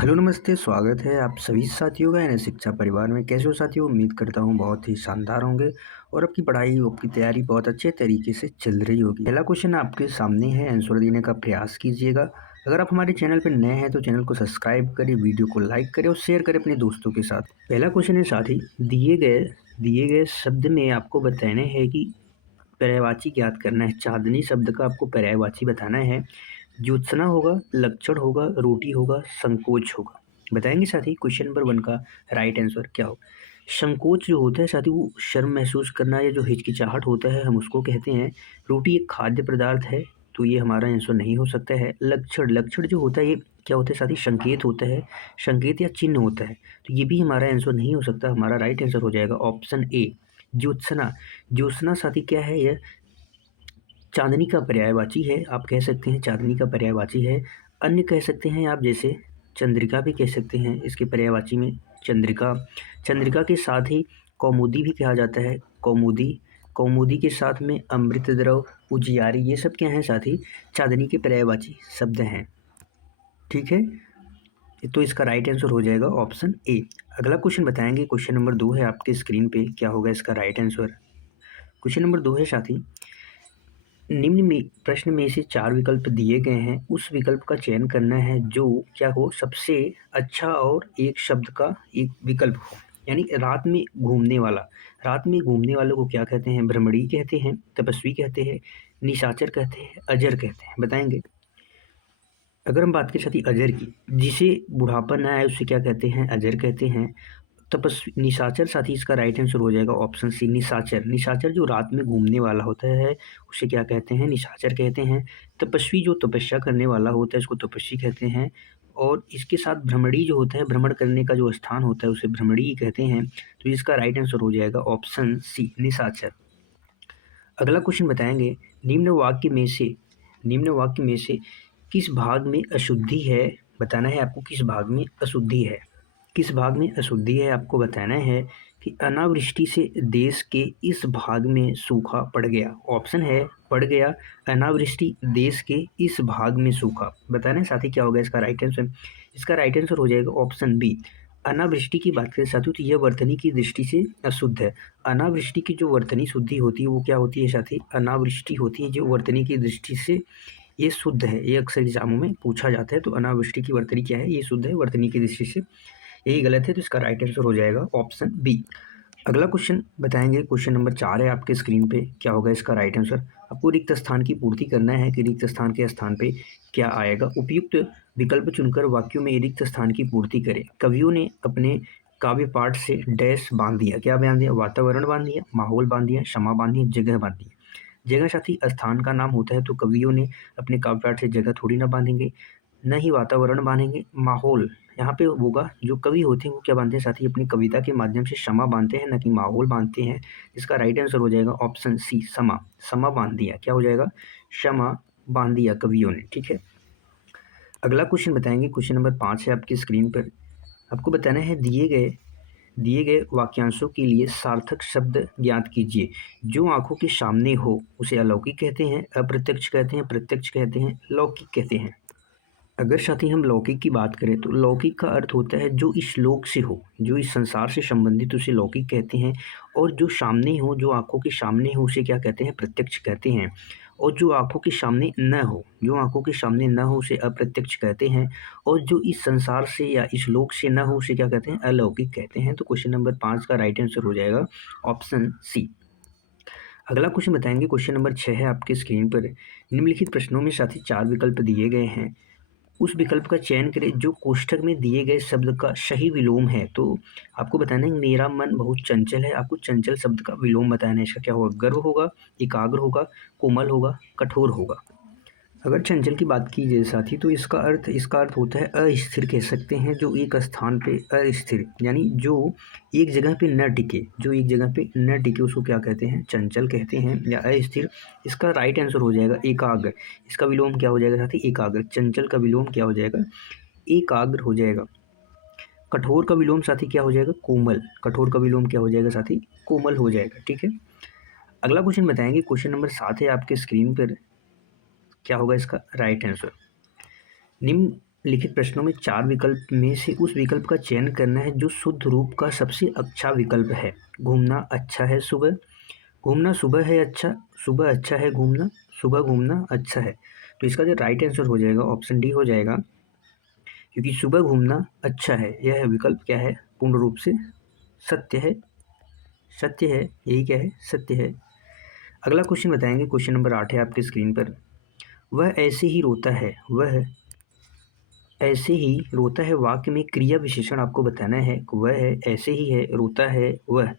Hello नमस्ते, स्वागत है आप सभी साथियों का एनएस शिक्षा परिवार में। कैसे हो साथियों? उम्मीद करता हूँ बहुत ही शानदार होंगे और आपकी पढ़ाई, आपकी तैयारी बहुत अच्छे तरीके से चल रही होगी। पहला क्वेश्चन आपके सामने है, आंसर देने का प्रयास कीजिएगा। अगर आप हमारे चैनल पर नए हैं तो चैनल को सब्सक्राइब करें, वीडियो को लाइक करें और शेयर करें अपने दोस्तों के साथ। पहला क्वेश्चन है साथी, दिए गए शब्द में आपको बताना है कि पर्यायवाची ज्ञात करना है। चांदनी शब्द का आपको पर्यायवाची बताना है। ज्योत्सना होगा, लक्षण होगा, रोटी होगा, संकोच होगा। बताएंगे साथी। क्वेश्चन नंबर 1 का राइट आंसर क्या होगा? संकोच जो होता है साथी, वो शर्म महसूस करना या जो हिचकिचाहट होता है, हम उसको कहते हैं। रोटी एक खाद्य पदार्थ है, तो ये हमारा आंसर नहीं हो सकता है। लक्षण जो होता है, ये क्या होता है साथी? संकेत होता है, संकेत या चिन्ह होता है, तो ये भी हमारा आंसर नहीं हो सकता। हमारा राइट आंसर हो जाएगा ऑप्शन ए, ज्योत्सना। ज्योत्सना साथी क्या है? यह चांदनी का पर्यायवाची है, आप कह सकते हैं चांदनी का पर्यायवाची है। अन्य कह सकते हैं आप, जैसे चंद्रिका भी कह सकते हैं इसके पर्यायवाची में। चंद्रिका, चंद्रिका के साथ ही कौमुदी भी कहा जाता है। कौमुदी, कौमुदी के साथ में अमृत द्रव, उजियारी, ये सब क्या हैं साथी? चांदनी के पर्यायवाची शब्द हैं। ठीक है, तो इसका राइट आंसर हो जाएगा ऑप्शन ए। अगला क्वेश्चन बताएंगे, क्वेश्चन नंबर 2 है आपके स्क्रीन पे। क्या होगा इसका राइट आंसर? क्वेश्चन नंबर 2 है साथी, निम्न में प्रश्न में से 4 विकल्प दिए गए हैं, उस विकल्प का चयन करना है जो क्या हो? सबसे अच्छा और एक शब्द का एक विकल्प हो। यानी रात में घूमने वाला, रात में घूमने वालों को क्या कहते हैं? भ्रमणी कहते हैं, तपस्वी कहते हैं, निशाचर कहते हैं, अजर कहते हैं। बताएंगे। अगर हम बात करें साथी अजर की, जिसे बुढ़ापा न आए उसे क्या कहते हैं? अजर कहते हैं। तपस्वी, निशाचर साथी इसका राइट आंसर हो जाएगा ऑप्शन सी, निशाचर। निशाचर जो रात में घूमने वाला होता है उसे क्या कहते हैं? निशाचर कहते हैं। तपस्वी जो तपस्या करने वाला होता है इसको तपस्वी कहते हैं। और इसके साथ भ्रमणी जो होता है, भ्रमण करने का जो स्थान होता है उसे भ्रमणी ही कहते हैं। तो इसका राइट आंसर हो जाएगा ऑप्शन सी, निशाचर। अगला क्वेश्चन बताएंगे, निम्न वाक्य में से किस भाग में अशुद्धि है? बताना है आपको किस भाग में अशुद्धि है। किस भाग में अशुद्धि है आपको बताना है कि अनावृष्टि से देश के इस भाग में सूखा पड़ गया। ऑप्शन है पड़ गया, अनावृष्टि, देश के इस भाग में सूखा। बताना है साथी क्या होगा इसका राइट आंसर? इसका राइट आंसर हो जाएगा ऑप्शन बी। अनावृष्टि की बात करें साथी तो यह वर्तनी की दृष्टि से अशुद्ध है। अनावृष्टि की जो वर्तनी शुद्धि होती है वो क्या होती है साथी? अनावृष्टि होती है जो वर्तनी की दृष्टि से ये शुद्ध है। ये अक्सर एग्जामों में पूछा जाता है। तो अनावृष्टि की वर्तनी क्या है? ये शुद्ध है वर्तनी की दृष्टि से। यही गलत है, तो इसका राइट आंसर हो जाएगा ऑप्शन बी। अगला क्वेश्चन बताएंगे, क्वेश्चन नंबर 4 है आपके स्क्रीन पे। क्या होगा इसका राइट आंसर? आपको रिक्त स्थान की पूर्ति करना है कि रिक्त स्थान के स्थान पे क्या आएगा। उपयुक्त विकल्प चुनकर वाक्यों में रिक्त स्थान की पूर्ति करें। कवियों ने अपने काव्य पाठ से डैश बांध दिया। क्या बांध दिया? वातावरण बांध दिया, माहौल बांध दिया, क्षमा बांध दिया, जगह बांध दिया। जगह साथी स्थान का नाम होता है, तो कवियों ने अपने काव्य पाठ से जगह थोड़ी ना बांधेंगे, न ही वातावरण बांधेंगे। माहौल यहाँ पे होगा, जो कवि होते हैं वो क्या बांधते हैं साथी? अपनी कविता के माध्यम से क्षमा बांधते हैं, न कि माहौल बांधते हैं। इसका राइट आंसर हो जाएगा ऑप्शन सी, समा। समा बांध दिया। क्या हो जाएगा? क्षमा बांध दिया कवियों ने। ठीक है, अगला क्वेश्चन बताएंगे, क्वेश्चन नंबर 5 है आपकी स्क्रीन पर। आपको बताना है, दिए गए वाक्यांशों के लिए सार्थक शब्द ज्ञात कीजिए। जो आंखों के सामने हो उसे अलौकिक कहते हैं, अप्रत्यक्ष कहते हैं, प्रत्यक्ष कहते हैं, लौकिक कहते हैं। अगर साथी हम लौकिक की बात करें तो लौकिक का अर्थ होता है जो इस लोक से हो, जो इस संसार से संबंधित, उसे लौकिक कहते हैं। और जो सामने हो, जो आंखों के सामने हो, उसे क्या कहते हैं? प्रत्यक्ष कहते हैं। और जो आंखों के सामने न हो, जो आंखों के सामने न हो उसे अप्रत्यक्ष कहते हैं। और जो इस संसार से या इस लोक से न हो उसे क्या कहते हैं? अलौकिक कहते हैं। तो क्वेश्चन नंबर 5 का राइट आंसर हो जाएगा ऑप्शन सी। अगला क्वेश्चन बताएंगे, क्वेश्चन नंबर 6 है आपके स्क्रीन पर। निम्नलिखित प्रश्नों में साथी 4 विकल्प दिए गए हैं, उस विकल्प का चयन करें जो कोष्ठक में दिए गए शब्द का सही विलोम है। तो आपको बताना है, मेरा मन बहुत चंचल है। आपको चंचल शब्द का विलोम बताना है। इसका क्या होगा? गर्व होगा, एकाग्र होगा, कोमल होगा, कठोर होगा। अगर चंचल की बात की जाए साथी तो इसका अर्थ होता है अस्थिर कह सकते हैं। जो एक स्थान पे अस्थिर, यानी जो एक जगह पे न टिके, जो एक जगह पे न टिके उसको क्या कहते हैं? चंचल कहते हैं या अस्थिर। इसका राइट आंसर हो जाएगा एकाग्र। इसका विलोम क्या हो जाएगा साथी? एकाग्र। चंचल का विलोम क्या हो जाएगा? एकाग्र हो जाएगा। कठोर का विलोम साथी क्या हो जाएगा? कोमल। कठोर का विलोम क्या हो जाएगा साथी? कोमल हो जाएगा। ठीक है, अगला क्वेश्चन बताएंगे, क्वेश्चन नंबर 7 है आपके स्क्रीन पर। क्या होगा इसका राइट आंसर? निम्न लिखित प्रश्नों में 4 विकल्प में से उस विकल्प का चयन करना है जो शुद्ध रूप का सबसे अच्छा विकल्प है। घूमना अच्छा है सुबह, घूमना सुबह है अच्छा, सुबह अच्छा है घूमना, सुबह घूमना अच्छा है। तो इसका जो राइट आंसर हो जाएगा ऑप्शन डी हो जाएगा, क्योंकि सुबह घूमना अच्छा है यह विकल्प क्या है, पूर्ण रूप से सत्य है। सत्य है, यही क्या है, सत्य है। अगला क्वेश्चन बताएंगे, क्वेश्चन नंबर 8 है आपके स्क्रीन पर। वह ऐसे ही रोता है, वह ऐसे ही रोता है वाक्य में क्रिया विशेषण आपको बताना है। वह है, ऐसे ही है, रोता है, वह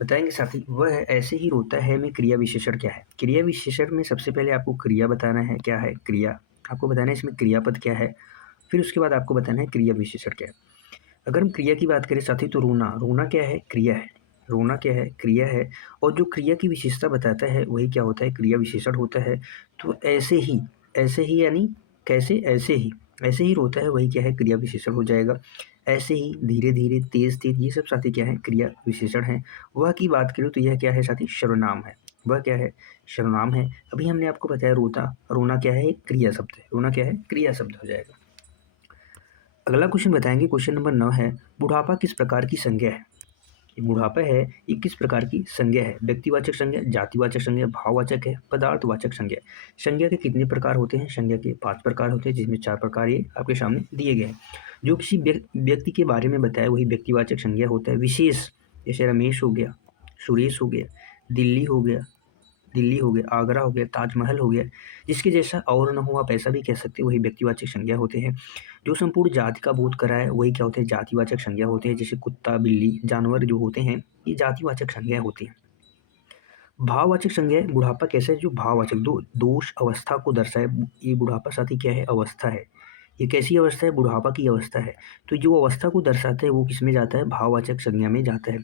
बताएंगे साथी। वह ऐसे ही रोता है में क्रिया विशेषण क्या है। क्रिया विशेषण में सबसे पहले आपको क्रिया बताना है, क्या है क्रिया, आपको बताना है इसमें क्रियापद क्या है, फिर उसके बाद आपको बताना है क्रिया विशेषण क्या है। अगर हम क्रिया की बात करें साथी तो रोना, रोना क्या है, क्रिया है। रोना क्या है, क्रिया है। और जो क्रिया की विशेषता बताता है वही क्या होता है, क्रिया विशेषण होता है। तो ऐसे ही यानी कैसे, ऐसे ही रोता है वही क्या है, क्रिया विशेषण हो जाएगा। ऐसे ही, धीरे धीरे, तेज तेज, ये सब साथी क्या है, क्रिया विशेषण है। वह की बात करें तो यह क्या है साथी, सर्वनाम है। वह क्या है, सर्वनाम है। अभी हमने आपको बताया रोता, रोना क्या है, क्रिया शब्द है। रोना क्या है, क्रिया शब्द हो जाएगा। अगला क्वेश्चन बताएंगे, क्वेश्चन नंबर 9 है, बुढ़ापा किस प्रकार की संज्ञा है। ये बुढ़ापा है, ये किस प्रकार की संज्ञा है। व्यक्तिवाचक संज्ञा, जातिवाचक संज्ञा, भाववाचक है, पदार्थवाचक संज्ञा। संज्ञा के कितने प्रकार होते हैं, संज्ञा के 5 प्रकार होते हैं, जिसमें 4 प्रकार ये आपके सामने दिए गए हैं। जो किसी व्यक्ति के बारे में बताया वही व्यक्तिवाचक संज्ञा होता है। विशेष, जैसे रमेश हो गया, सुरेश हो गया, दिल्ली हो गया, दिल्ली हो गया, आगरा हो गया, ताजमहल हो गया, जिसके जैसा और न हो आप ऐसा भी कह सकते हो, वही व्यक्तिवाचक संज्ञा होते हैं। जो संपूर्ण जाति का बोध कराए वही क्या होते हैं, जातिवाचक संज्ञा होते हैं। जैसे कुत्ता, बिल्ली, जानवर जो होते हैं ये जातिवाचक संज्ञा होती हैं। भाववाचक संज्ञा, बुढ़ापा कैसे है, जो भाववाचक दोष अवस्था को दर्शाए। ये बुढ़ापा साथी क्या है, अवस्था है। ये कैसी अवस्था है, बुढ़ापा की अवस्था है। तो जो अवस्था को दर्शाता है वो किस में जाता है, भाववाचक संज्ञा में जाता है।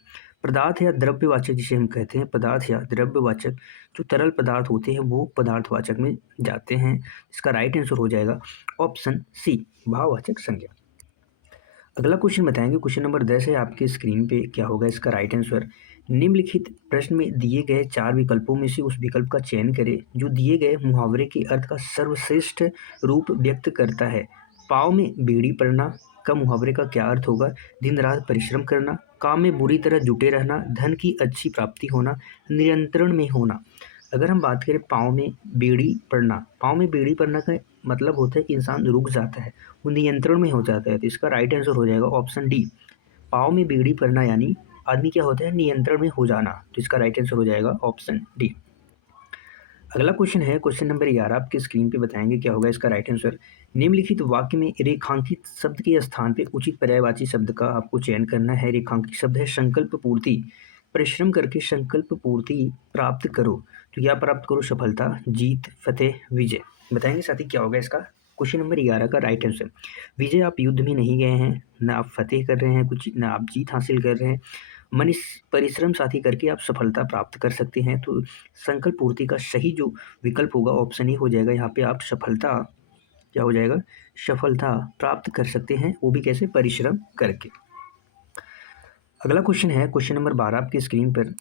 पदार्थ या द्रव्यवाचक जिसे हम कहते हैं, पदार्थ या द्रव्यवाचक, जो तरल पदार्थ होते हैं वो पदार्थवाचक में जाते हैं। इसका राइट आंसर हो जाएगा ऑप्शन सी, भाववाचक संज्ञा। अगला क्वेश्चन बताएंगे, क्वेश्चन नंबर 10 है आपके स्क्रीन पे, क्या होगा इसका राइट आंसर। निम्नलिखित प्रश्न में दिए गए 4 विकल्पों में से उस विकल्प का चयन करें जो दिए गए मुहावरे के अर्थ का सर्वश्रेष्ठ रूप व्यक्त करता है। पाँव में बेड़ी पड़ना का मुहावरे का क्या अर्थ होगा। दिन रात परिश्रम करना, काम में बुरी तरह जुटे रहना, धन की अच्छी प्राप्ति होना, नियंत्रण में होना। अगर हम बात करें पाँव में बेड़ी पड़ना, पाँव में बेड़ी पड़ना का मतलब होता है कि इंसान रुक जाता है, वो नियंत्रण में हो जाता है। तो इसका राइट आंसर हो जाएगा ऑप्शन डी, पाँव में बेड़ी पड़ना यानी आदमी क्या होता है, नियंत्रण में हो जाना। तो इसका राइट आंसर हो जाएगा ऑप्शन डी। अगला क्वेश्चन है, क्वेश्चन नंबर 11 आपके स्क्रीन पे बताएंगे, क्या होगा इसका राइट आंसर। निम्नलिखित वाक्य में रेखांकित शब्द के स्थान पे उचित पर्यायवाची शब्द का आपको चयन करना है। रेखांकित शब्द है संकल्प पूर्ति। परिश्रम करके संकल्प पूर्ति प्राप्त करो, तो क्या प्राप्त करो, सफलता, जीत, फतेह, विजय। बताएंगे साथी क्या होगा इसका क्वेश्चन नंबर 11 का राइट आंसर। विजय, आप युद्ध में नहीं गए हैं, ना आप फतेह कर रहे हैं कुछ, ना आप जीत हासिल कर रहे हैं। मनीष परिश्रम साथी करके आप सफलता प्राप्त कर सकते हैं। तो संकल्प पूर्ति का सही जो विकल्प होगा ऑप्शन ए हो जाएगा। यहाँ पे आप सफलता, क्या हो जाएगा, सफलता प्राप्त कर सकते हैं, वो भी कैसे, परिश्रम करके। अगला क्वेश्चन है, क्वेश्चन नंबर 12 आपकी स्क्रीन पर।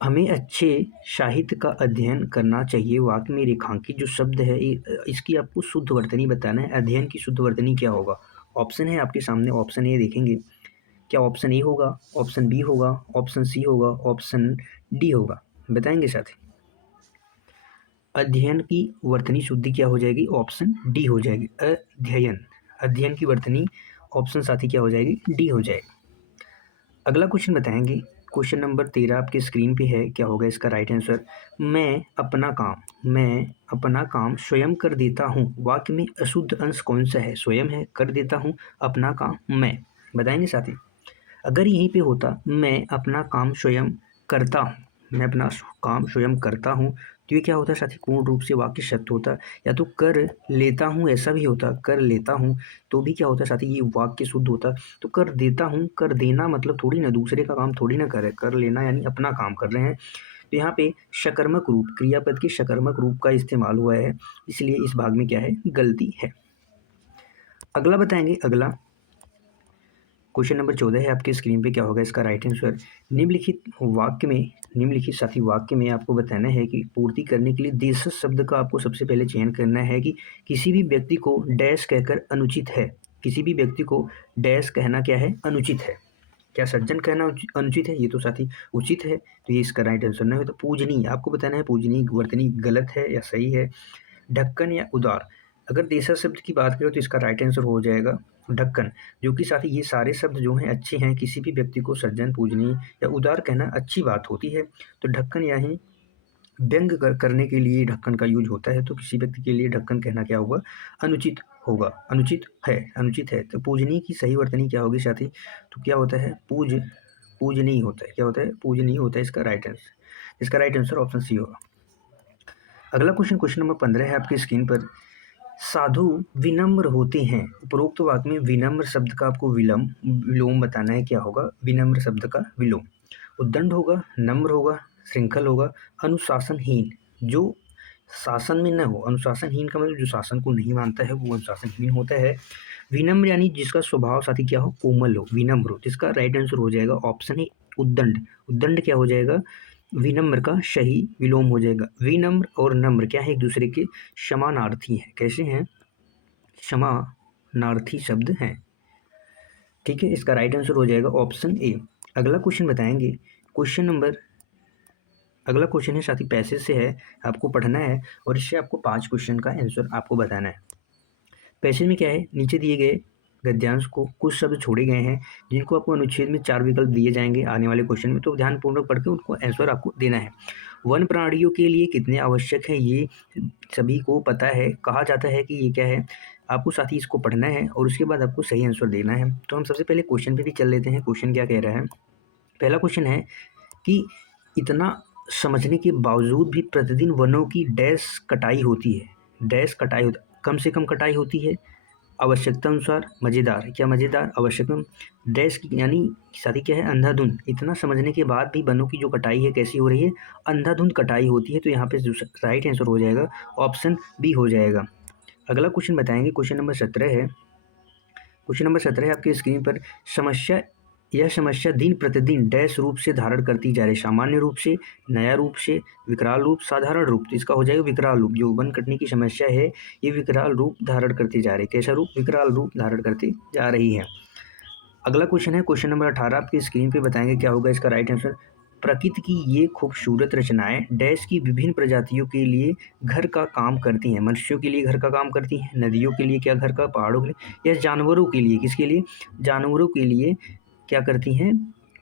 हमें अच्छे साहित्य का अध्ययन करना चाहिए। वाक्य में रेखांकित जो शब्द है इसकी आपको शुद्ध वर्तनी बताना है। अध्ययन की शुद्ध वर्तनी क्या होगा। ऑप्शन है आपके सामने, ऑप्शन ए देखेंगे, क्या ऑप्शन ए होगा, ऑप्शन बी होगा, ऑप्शन सी होगा, ऑप्शन डी होगा। बताएंगे साथी। अध्ययन की वर्तनी शुद्धि क्या हो जाएगी, ऑप्शन डी हो जाएगी, अध्ययन, अध्ययन की वर्तनी ऑप्शन साथी क्या हो जाएगी, डी हो जाएगी। अगला क्वेश्चन बताएंगे, क्वेश्चन नंबर 13 आपके स्क्रीन पे है, क्या होगा इसका राइट आंसर। मैं अपना काम स्वयं कर देता हूँ। वाक्य में अशुद्ध अंश कौन सा है, स्वयं है, कर देता हूँ, अपना काम, मैं। बताएंगे साथी। अगर यहीं पे होता मैं अपना काम स्वयं करता हूँ, मैं अपना काम स्वयं करता हूँ, तो ये क्या होता है साथी, पूर्ण रूप से वाक्य सत्य होता। या तो कर लेता हूँ ऐसा भी होता, कर लेता हूँ तो भी क्या होता है साथी, ये वाक्य शुद्ध होता। तो कर देता हूँ, कर देना मतलब थोड़ी ना दूसरे का काम थोड़ी ना करे, कर लेना यानी अपना काम कर रहे हैं। तो यहाँ पे शकर्मक रूप, क्रियापद के शकर्मक रूप का इस्तेमाल हुआ है, इसलिए इस भाग में क्या है, गलती है। अगला बताएंगे, अगला क्वेश्चन नंबर 14 है आपकी स्क्रीन पे, क्या होगा इसका राइट आंसर। निम्नलिखित साथी वाक्य में आपको बताना है कि पूर्ति करने के लिए देशज शब्द का आपको सबसे पहले चयन करना है कि किसी भी व्यक्ति को डैश कहकर अनुचित है। किसी भी व्यक्ति को डैश कहना क्या है, अनुचित है। क्या सज्जन कहना अनुचित है, ये तो साथी उचित है, तो ये इसका राइट आंसर नहीं है। तो पूजनीय आपको बताना है, पूजनीय वर्तनी गलत है या सही है। ढक्कन या उदार, अगर देशज शब्द की बात करें तो इसका राइट आंसर हो जाएगा ढक्कन, जो कि साथी ये सारे शब्द जो हैं अच्छे हैं। किसी भी व्यक्ति को सज्जन, पूजनीय या उदार कहना अच्छी बात होती है। तो ढक्कन यानी व्यंग करने के लिए ढक्कन का यूज होता है, तो किसी व्यक्ति के लिए ढक्कन कहना क्या होगा, अनुचित होगा, अनुचित है। तो पूजनीय की सही वर्तनी क्या होगी साथी, तो क्या होता है, पूजनीय होता है। क्या होता है, पूजनीय होता है इसका राइट आंसर। इसका राइट आंसर ऑप्शन सी होगा। अगला क्वेश्चन नंबर 15 है आपकी स्क्रीन पर। साधु विनम्र होते हैं। उपरोक्त वाक्य में विनम्र शब्द का आपको विलोम बताना है, क्या होगा विनम्र शब्द का विलोम। उद्दंड होगा, नम्र होगा, श्रृंखल होगा, अनुशासनहीन। जो शासन में न हो, अनुशासनहीन का मतलब जो शासन को नहीं मानता है वो अनुशासनहीन होता है। विनम्र यानी जिसका स्वभाव साथी क्या हो, कोमल हो, विनम्र हो। जिसका राइट आंसर हो जाएगा ऑप्शन है उद्दंड। उद्दंड क्या हो जाएगा, विनम्र का सही विलोम हो जाएगा। विनम्र और नम्र क्या है, एक दूसरे के समानार्थी हैं। कैसे हैं, समानार्थी शब्द हैं। ठीक है, इसका राइट आंसर हो जाएगा ऑप्शन ए। अगला क्वेश्चन बताएंगे, अगला क्वेश्चन है साथी पैसेज से है, आपको पढ़ना है और इससे आपको 5 क्वेश्चन का आंसर आपको बताना है। पैसेज में क्या है, नीचे दिए गए गद्यांश को कुछ शब्द छोड़े गए हैं जिनको आपको अनुच्छेद में 4 विकल्प दिए जाएंगे आने वाले क्वेश्चन में, तो ध्यानपूर्वक पढ़ के उनको आंसर आपको देना है। वन प्राणियों के लिए कितने आवश्यक है, ये सभी को पता है। कहा जाता है कि ये क्या है, आपको साथ ही इसको पढ़ना है और उसके बाद आपको सही आंसर देना है। तो हम सबसे पहले क्वेश्चन पे भी चल लेते हैं। क्वेश्चन क्या कह रहा है, पहला क्वेश्चन है कि इतना समझने के बावजूद भी प्रतिदिन वनों की डैश कटाई होती है। डैश कटाई होती, कम से कम कटाई होती है, आवश्यकता अनुसार, मज़ेदार, क्या मज़ेदार, आवश्यकता। डैश की यानी साथी क्या है, अंधाधुंध। इतना समझने के बाद भी वनों की जो कटाई है कैसी हो रही है, अंधाधुंध कटाई होती है। तो यहाँ पे राइट आंसर हो जाएगा ऑप्शन बी हो जाएगा। अगला क्वेश्चन बताएंगे, क्वेश्चन नंबर 17 है। क्वेश्चन नंबर 17 है आपकी स्क्रीन पर। यह समस्या दिन प्रतिदिन डैश रूप से धारण करती जा रही, सामान्य रूप से, नया रूप से, विकराल रूप, साधारण रूप। तो इसका हो जाएगा विकराल रूप। जो वन कटने की समस्या है ये विकराल रूप धारण करती जा रही। कैसा रूप, विकराल रूप धारण करती जा रही है। अगला क्वेश्चन है क्वेश्चन नंबर 18 आपकी स्क्रीन पे, बताएंगे क्या होगा इसका राइट आंसर। प्रकृति की ये खूबसूरत रचनाएं डैश की विभिन्न प्रजातियों के लिए घर का काम करती हैं। मनुष्यों के लिए घर का काम करती हैं, नदियों के लिए क्या घर का, पहाड़ों के लिए, या जानवरों के लिए, किसके लिए, जानवरों के लिए क्या करती हैं,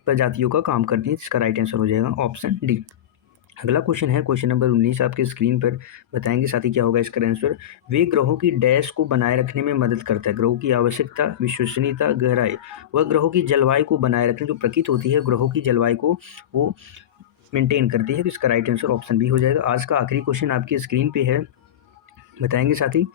प्रजातियों का काम करती हैं। इसका राइट आंसर हो जाएगा ऑप्शन डी। अगला क्वेश्चन है क्वेश्चन नंबर 19 आपके स्क्रीन पर, बताएंगे साथी क्या होगा इसका आंसर। वे ग्रहों की डैश को बनाए रखने में मदद करता है। ग्रहों की आवश्यकता, विश्वसनीयता, गहराई। वह ग्रहों की जलवायु को बनाए रखने, जो प्रकृति होती है ग्रहों की जलवायु को वो मेंटेन करती है। तो इसका राइट आंसर ऑप्शन बी हो जाएगा। आज का आखिरी क्वेश्चन आपकी स्क्रीन पे है, बताएंगे साथी।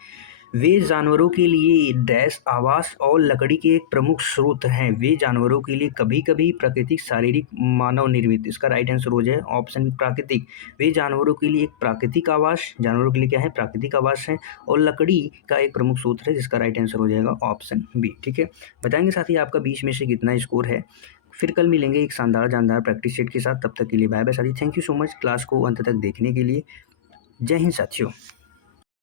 वे जानवरों के लिए डैश आवास और लकड़ी के एक प्रमुख स्रोत हैं। वे जानवरों के लिए कभी कभी प्राकृतिक, शारीरिक, मानव निर्मित। इसका राइट आंसर हो जाए ऑप्शन बी प्राकृतिक। वे जानवरों के लिए एक प्राकृतिक आवास, जानवरों के लिए क्या है, प्राकृतिक आवास है, और लकड़ी का एक प्रमुख स्रोत है, जिसका राइट आंसर हो जाएगा ऑप्शन बी। ठीक है, बताएंगे साथी आपका 20 में से कितना स्कोर है। फिर कल मिलेंगे एक शानदार जानदार प्रैक्टिस सेट के साथ। तब तक के लिए बाय बाय साथी। Thank you so much class को अंत तक देखने के लिए। जय हिंद साथियों।